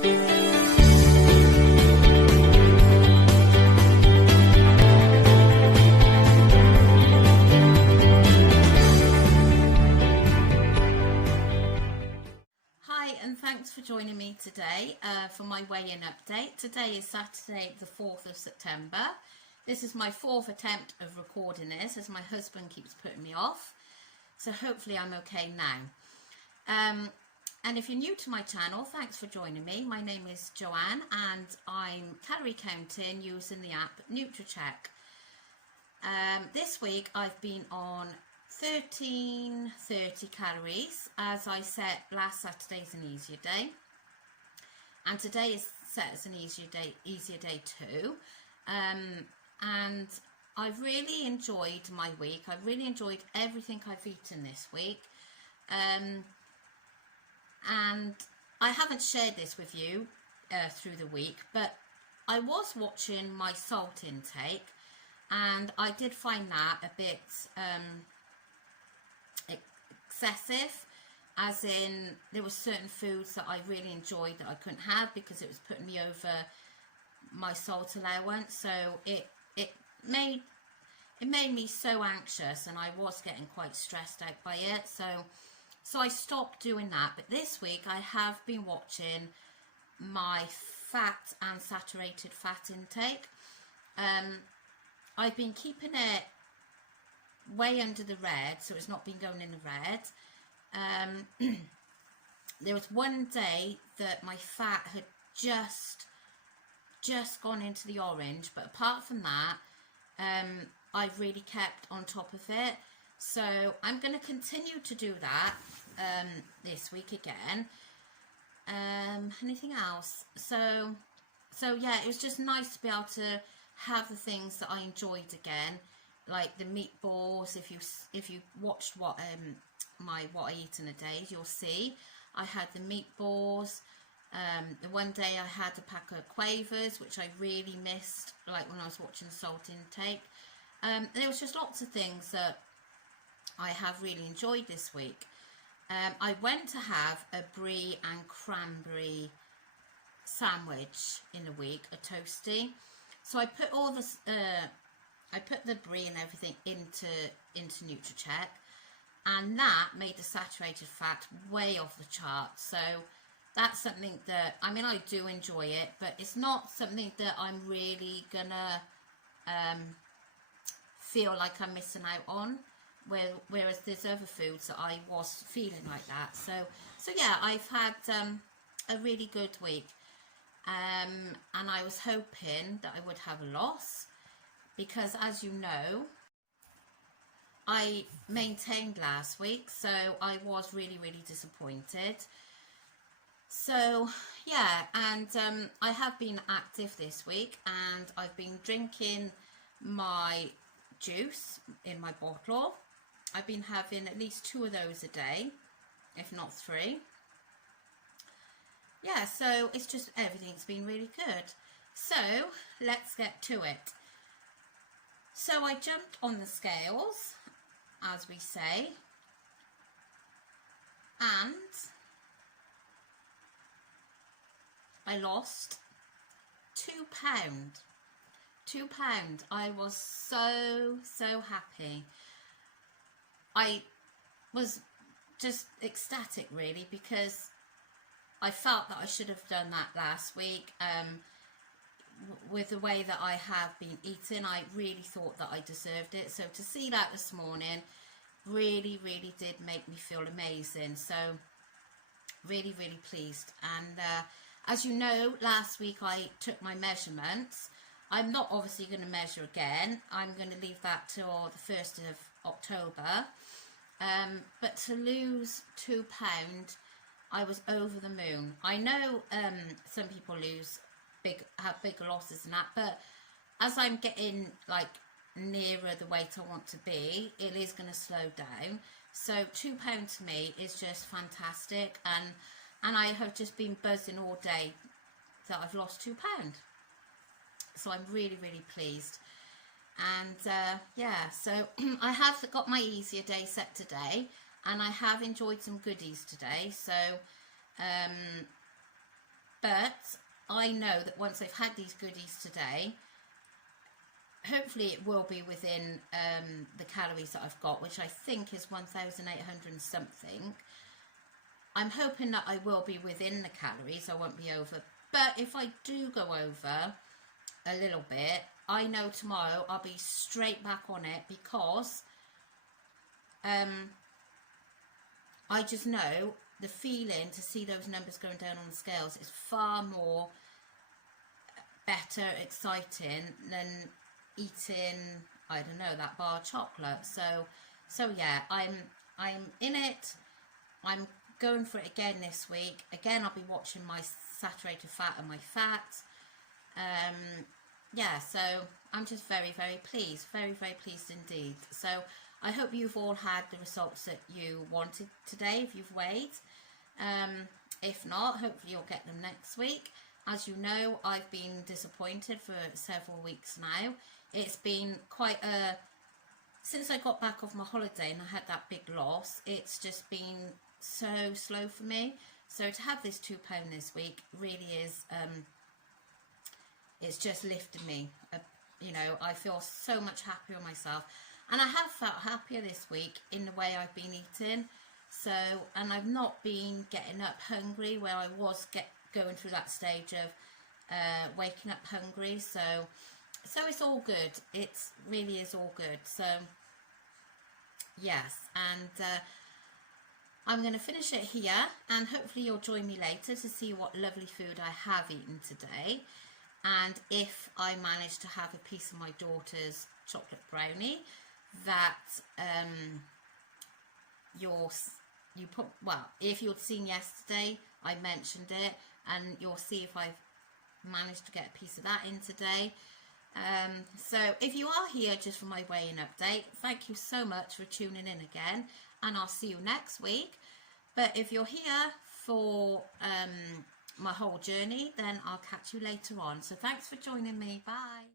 Thanks for joining me today for my weigh-in update. Today is Saturday the 4th of September. This is my fourth attempt of recording this as my husband keeps putting me off. So hopefully I'm okay now. And if you're new to my channel, thanks for joining me. My name is Joanne and I'm calorie counting using the app NutriCheck. This week I've been on 1330 calories, as I set last Saturday's an easier day, and today is set as an easier day too. And I've really enjoyed my week. I've really enjoyed everything I've eaten this week, and I haven't shared this with you through the week, but I was watching my salt intake and I did find that a bit excessive, as in there were certain foods that I really enjoyed that I couldn't have because it was putting me over my salt allowance. So it made me so anxious and I was getting quite stressed out by it, so I stopped doing that. But this week I have been watching my fat and saturated fat intake. I've been keeping it way under the red, so it's not been going in the red. There was one day that my fat had just gone into the orange, but apart from that, I've really kept on top of it. So I'm going to continue to do that this week again. Anything else? So yeah, it was just nice to be able to have the things that I enjoyed again, like the meatballs. If you watched what I eat in a day, you'll see I had the meatballs. The one day I had a pack of Quavers, which I really missed, like when I was watching the salt intake. There was just lots of things that I have really enjoyed this week. I went to have a brie and cranberry sandwich in the week, a toasty. So I put all this, I put the brie and everything into NutriCheck, and that made the saturated fat way off the chart. So that's something that, I mean, I do enjoy it, but it's not something that I'm really gonna feel like I'm missing out on. Whereas there's other foods that I was feeling like that. So yeah, I've had a really good week, and I was hoping that I would have a loss, because as you know, I maintained last week, so I was really disappointed. So yeah, and I have been active this week, and I've been drinking my juice in my bottle. I've been having at least 2 of those a day, if not 3. Yeah, so it's just, everything's been really good. So let's get to it. So I jumped on the scales, as we say, and I lost 2 pounds. 2 pounds. I was so happy. I was just ecstatic, really, because I felt that I should have done that last week. With the way that I have been eating, I really thought that I deserved it. So to see that this morning really did make me feel amazing. So really pleased. And as you know, last week I took my measurements. I'm not obviously going to measure again. I'm going to leave that till the 1st of October. But to lose 2 pounds, I was over the moon. I know some people have big losses and that, but as I'm getting like nearer the weight I want to be, it is going to slow down. So 2 pounds to me is just fantastic, and I have just been buzzing all day that I've lost 2 pounds. So I'm really pleased. And yeah, so I have got my easier day set today, and I have enjoyed some goodies today. So But I know that once I've had these goodies today, hopefully it will be within the calories that I've got, which I think is 1,800 and something. I'm hoping that I will be within the calories, I won't be over. But if I do go over a little bit, I know tomorrow I'll be straight back on it, because I just know the feeling to see those numbers going down on the scales is far more better, exciting than eating, I don't know, that bar of chocolate. So yeah, I'm in it. I'm going for it again this week. Again, I'll be watching my saturated fat and my fat. Yeah, so I'm just very, very pleased. Very, very pleased indeed. So I hope you've all had the results that you wanted today, if you've weighed. If not, hopefully you'll get them next week. As you know, I've been disappointed for several weeks now. It's been quite since I got back off my holiday and I had that big loss, it's just been so slow for me. So to have this £2 this week really is, it's just lifted me. You know, I feel so much happier with myself. And I have felt happier this week in the way I've been eating. So, and I've not been getting up hungry where I was going through that stage of waking up hungry. So it's all good. It really is all good. So yes, and I'm going to finish it here, and hopefully you'll join me later to see what lovely food I have eaten today, and if I manage to have a piece of my daughter's chocolate brownie that if you'd seen yesterday, I mentioned it, and you'll see if I've managed to get a piece of that in today. So if you are here just for my weighing update, thank you so much for tuning in again, and I'll see you next week. But if you're here for my whole journey, then I'll catch you later on. So thanks for joining me. Bye.